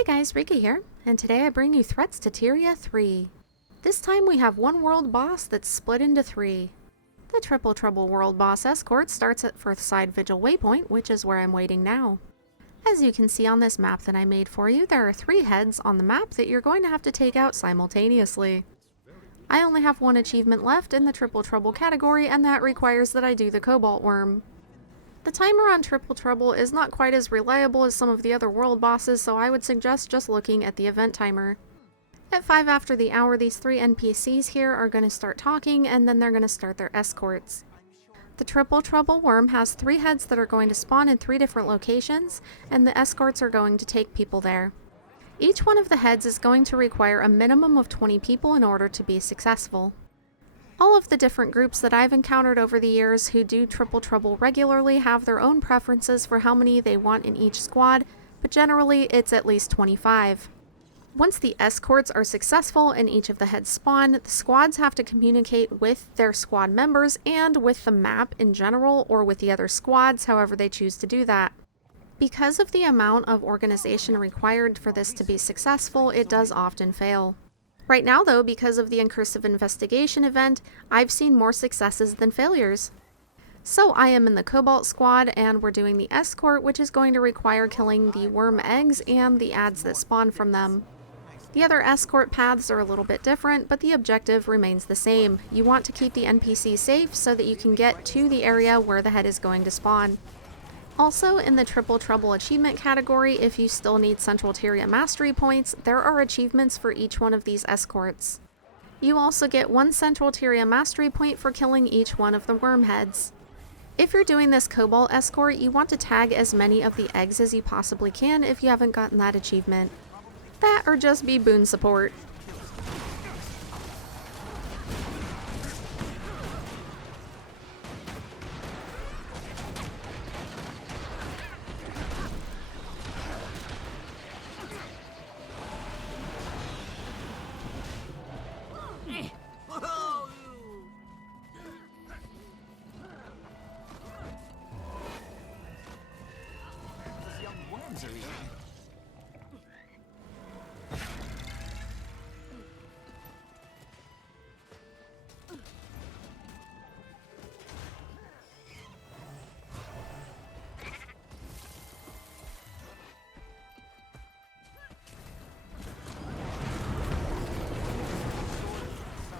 Hey guys, Rika here, and today I bring you Threats to Tyria 3. This time we have one world boss that's split into 3. The Triple Trouble world boss escort starts at Firthside Vigil Waypoint, which is where I'm waiting now. As you can see on this map that I made for you, there are 3 heads on the map that you're going to have to take out simultaneously. I only have one achievement left in the Triple Trouble category, and that requires that I do the Cobalt Wurm. The timer on Triple Trouble is not quite as reliable as some of the other world bosses, so I would suggest just looking at the event timer. At 5 after the hour, these 3 NPCs here are going to start talking, and then they're going to start their escorts. The Triple Trouble Wurm has 3 heads that are going to spawn in 3 different locations, and the escorts are going to take people there. Each one of the heads is going to require a minimum of 20 people in order to be successful. All of the different groups that I've encountered over the years who do Triple Trouble regularly have their own preferences for how many they want in each squad, but generally it's at least 25. Once the escorts are successful and each of the heads spawn, the squads have to communicate with their squad members and with the map in general, or with the other squads, however they choose to do that. Because of the amount of organization required for this to be successful, it does often fail. Right now though, because of the Incursive Investigation event, I've seen more successes than failures. So I am in the Cobalt squad, and we're doing the escort, which is going to require killing the worm eggs and the adds that spawn from them. The other escort paths are a little bit different, but the objective remains the same. You want to keep the NPC safe so that you can get to the area where the head is going to spawn. Also, in the Triple Trouble achievement category, if you still need Central Tyria mastery points, there are achievements for each one of these escorts. You also get 1 Central Tyria mastery point for killing each one of the worm heads. If you're doing this Cobalt escort, you want to tag as many of the eggs as you possibly can if you haven't gotten that achievement. That or just be boon support.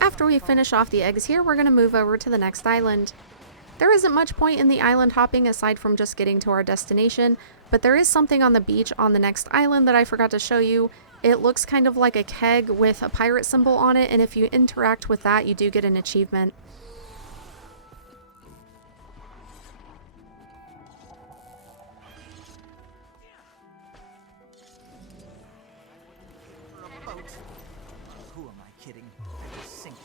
After we finish off the eggs here, we're going to move over to the next island. There isn't much point in the island hopping aside from just getting to our destination, but there is something on the beach on the next island that I forgot to show you. It looks kind of like a keg with a pirate symbol on it, and if you interact with that, you do get an achievement. Who am I kidding? Sink it.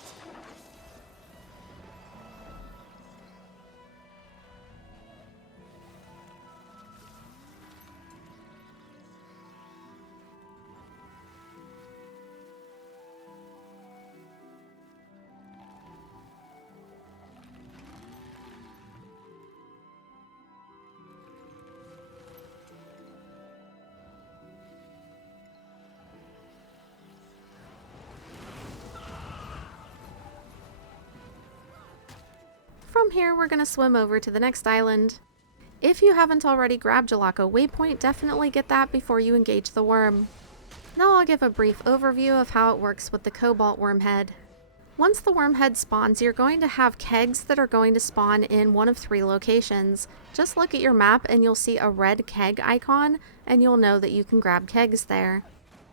From here, we're going to swim over to the next island. If you haven't already grabbed Jalako Waypoint, definitely get that before you engage the worm. Now I'll give a brief overview of how it works with the Cobalt Wurm head. Once the worm head spawns, you're going to have kegs that are going to spawn in one of 3 locations. Just look at your map and you'll see a red keg icon, and you'll know that you can grab kegs there.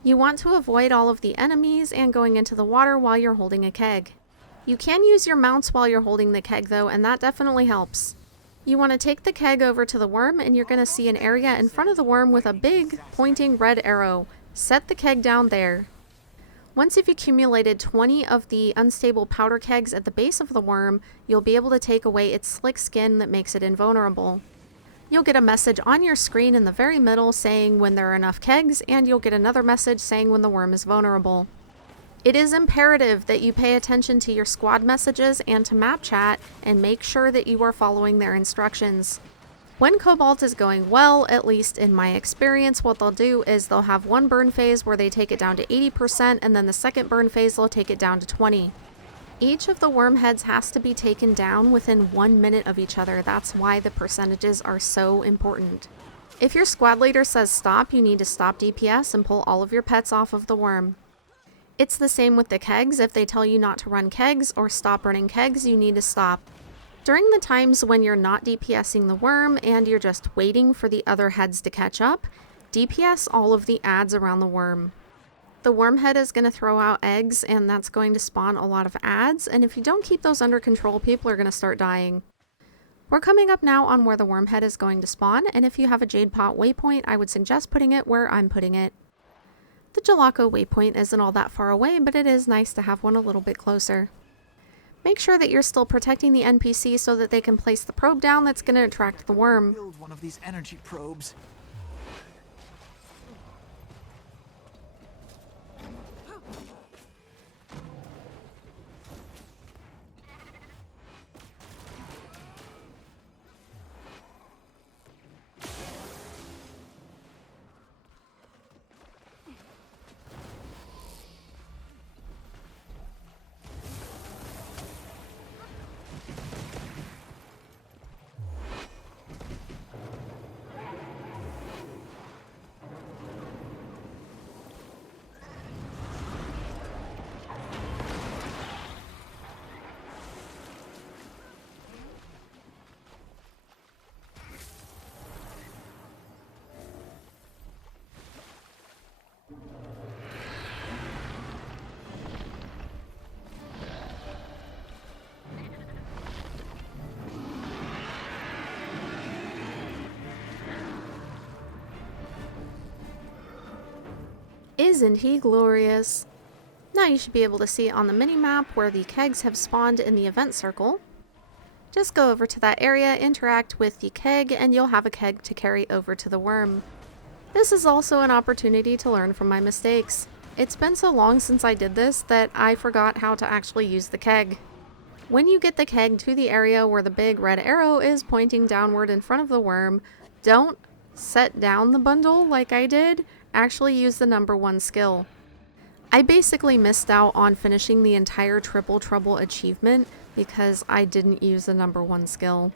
You want to avoid all of the enemies and going into the water while you're holding a keg. You can use your mounts while you're holding the keg though, and that definitely helps. You want to take the keg over to the worm, and you're going to see an area in front of the worm with a big pointing red arrow. Set the keg down there. Once you've accumulated 20 of the unstable powder kegs at the base of the worm, you'll be able to take away its slick skin that makes it invulnerable. You'll get a message on your screen in the very middle saying when there are enough kegs, and you'll get another message saying when the worm is vulnerable. It is imperative that you pay attention to your squad messages and to map chat and make sure that you are following their instructions. When Cobalt is going well, at least in my experience, what they'll do is they'll have one burn phase where they take it down to 80%, and then the second burn phase they'll take it down to 20%. Each of the worm heads has to be taken down within 1 minute of each other. That's why the percentages are so important. If your squad leader says stop, you need to stop DPS and pull all of your pets off of the worm. It's the same with the kegs. If they tell you not to run kegs or stop running kegs, you need to stop. During the times when you're not DPSing the worm and you're just waiting for the other heads to catch up, DPS all of the adds around the worm. The worm head is going to throw out eggs, and that's going to spawn a lot of adds, and if you don't keep those under control, people are going to start dying. We're coming up now on where the worm head is going to spawn, and if you have a Jade Pot waypoint, I would suggest putting it where I'm putting it. The Jalako waypoint isn't all that far away, but it is nice to have one a little bit closer. Make sure that you're still protecting the NPC so that they can place the probe down that's going to attract the worm. Build one of these energy probes. Isn't he glorious? Now you should be able to see on the mini-map where the kegs have spawned in the event circle. Just go over to that area, interact with the keg, and you'll have a keg to carry over to the worm. This is also an opportunity to learn from my mistakes. It's been so long since I did this that I forgot how to actually use the keg. When you get the keg to the area where the big red arrow is pointing downward in front of the worm, don't set down the bundle like I did. Actually use the number 1 skill. I basically missed out on finishing the entire Triple Trouble achievement because I didn't use the number 1 skill.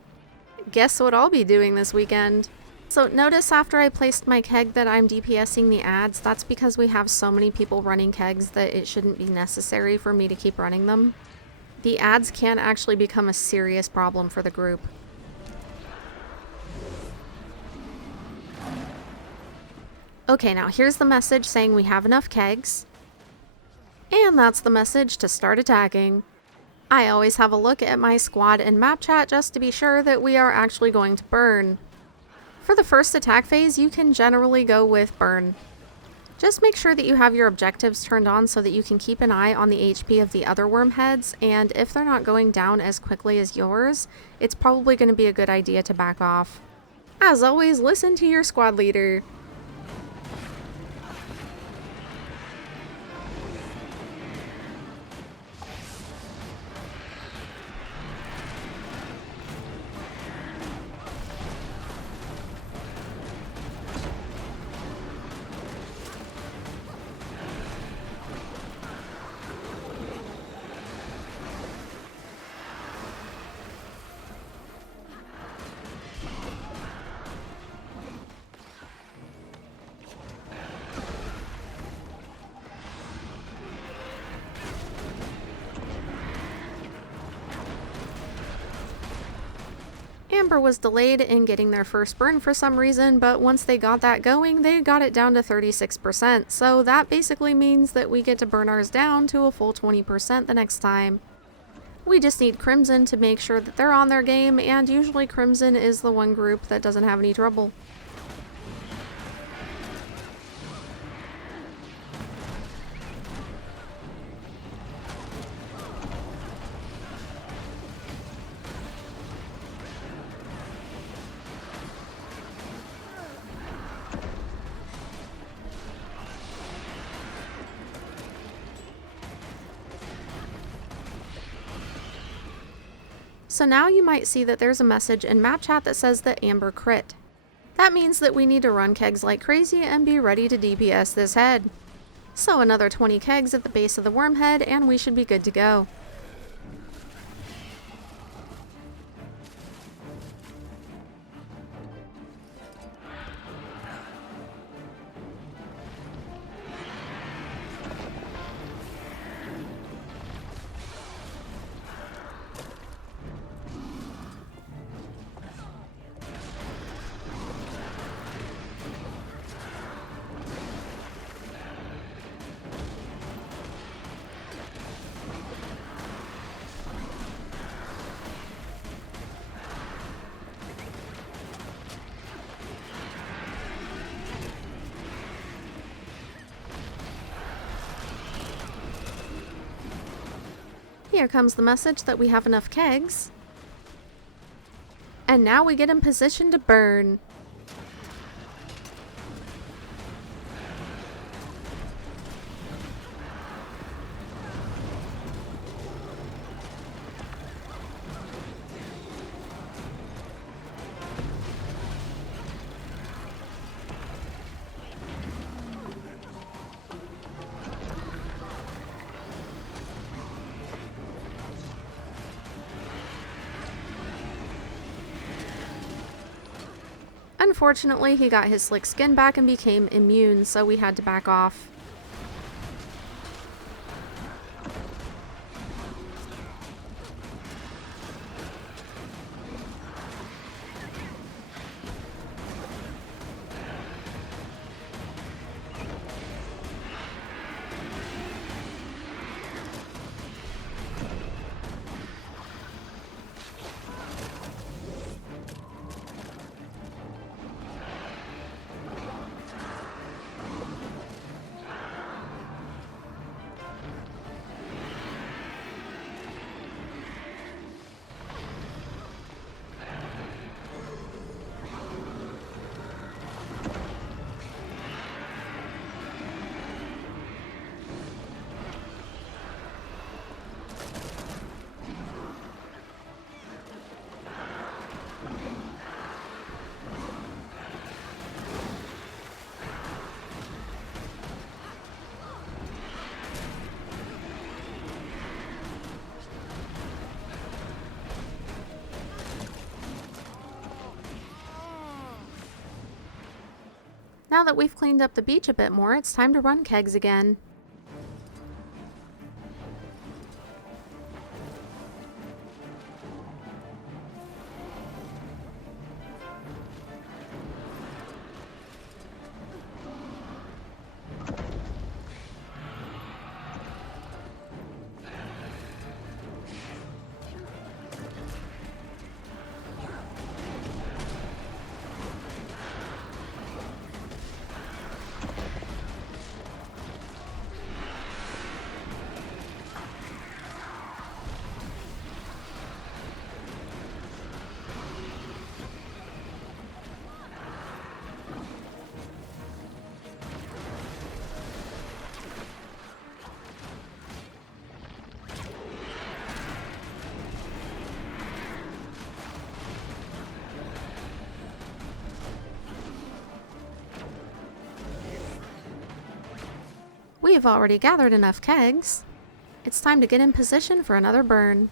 Guess what I'll be doing this weekend? So notice after I placed my keg that I'm DPSing the adds. That's because we have so many people running kegs that it shouldn't be necessary for me to keep running them. The adds can actually become a serious problem for the group. Okay, now here's the message saying we have enough kegs. And that's the message to start attacking. I always have a look at my squad and map chat just to be sure that we are actually going to burn. For the first attack phase, you can generally go with burn. Just make sure that you have your objectives turned on so that you can keep an eye on the HP of the other worm heads, and if they're not going down as quickly as yours, it's probably going to be a good idea to back off. As always, listen to your squad leader. Amber was delayed in getting their first burn for some reason, but once they got that going, they got it down to 36%, so that basically means that we get to burn ours down to a full 20% the next time. We just need Crimson to make sure that they're on their game, and usually Crimson is the one group that doesn't have any trouble. So now you might see that there's a message in map chat that says that Amber crit. That means that we need to run kegs like crazy and be ready to DPS this head. So another 20 kegs at the base of the worm head and we should be good to go. Here comes the message that we have enough kegs. And now we get in position to burn. Unfortunately, he got his slick skin back and became immune, so we had to back off. Now that we've cleaned up the beach a bit more, it's time to run kegs again. We've already gathered enough kegs. It's time to get in position for another burn.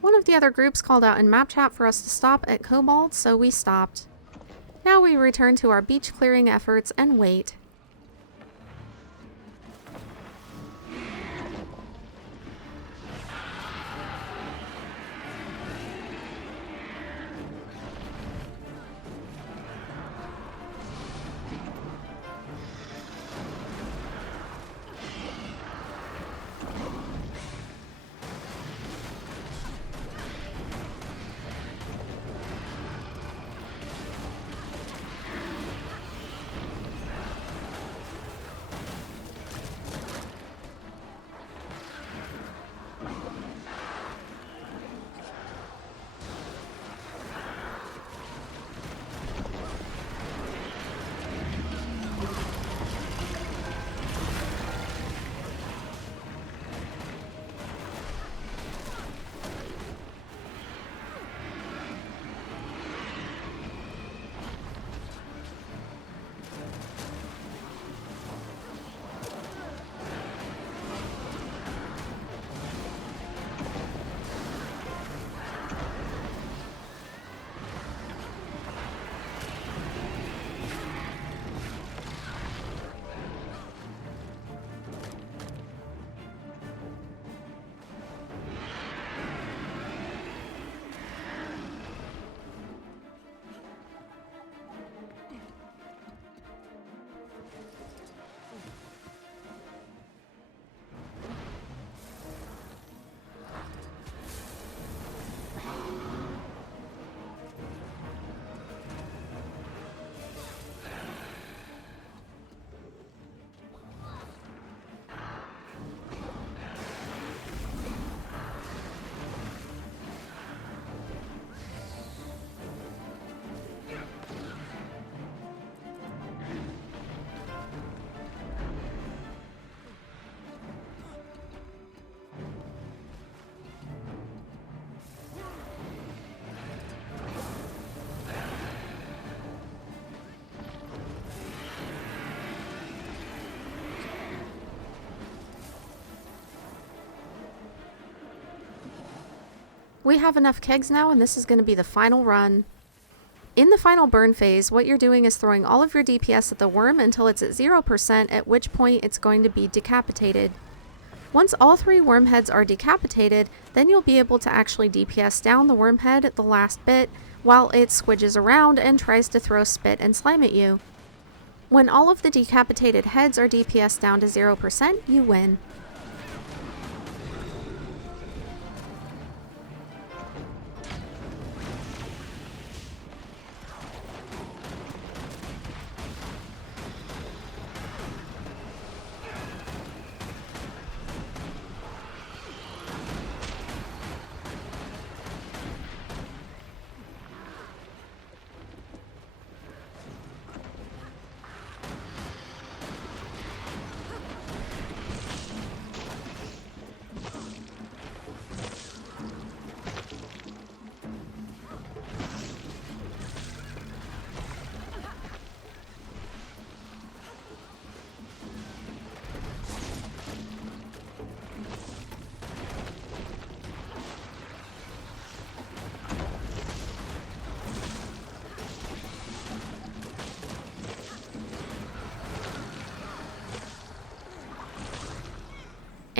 One of the other groups called out in map chat for us to stop at Cobalt, so we stopped. Now we return to our beach clearing efforts and wait. We have enough kegs now, and this is going to be the final run. In the final burn phase, what you're doing is throwing all of your DPS at the worm until it's at 0%, at which point it's going to be decapitated. Once all 3 worm heads are decapitated, then you'll be able to actually DPS down the worm head at the last bit, while it squidges around and tries to throw spit and slime at you. When all of the decapitated heads are DPS down to 0%, you win.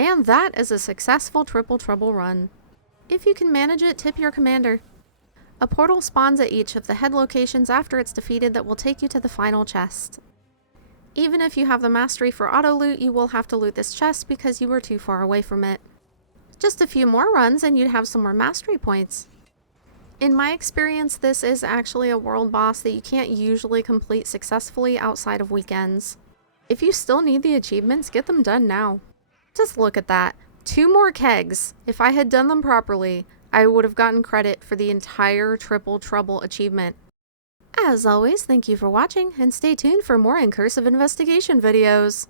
And that is a successful triple trouble run. If you can manage it, tip your commander. A portal spawns at each of the head locations after it's defeated that will take you to the final chest. Even if you have the mastery for auto loot, you will have to loot this chest because you were too far away from it. Just a few more runs and you'd have some more mastery points. In my experience, this is actually a world boss that you can't usually complete successfully outside of weekends. If you still need the achievements, get them done now. Just look at that. 2 more kegs. If I had done them properly, I would have gotten credit for the entire Triple Trouble achievement. As always, thank you for watching, and stay tuned for more Incursive Investigation videos.